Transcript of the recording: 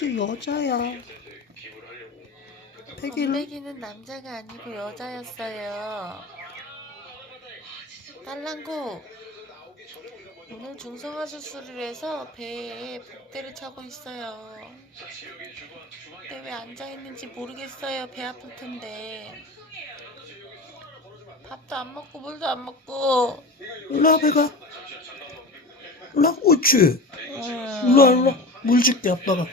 쟤 여자야. 패기는? 건배기는 남자가 아니고 여자였어요. 딸랑구, 오늘 중성화 수술을 해서 배에 복대를 차고 있어요. 근데 왜 앉아있는지 모르겠어요. 배 아플 텐데. 밥도 안 먹고 물도 안 먹고. 일로와, 배가. 일로와, 옳지. 일로와. 물 줄게, 아빠가.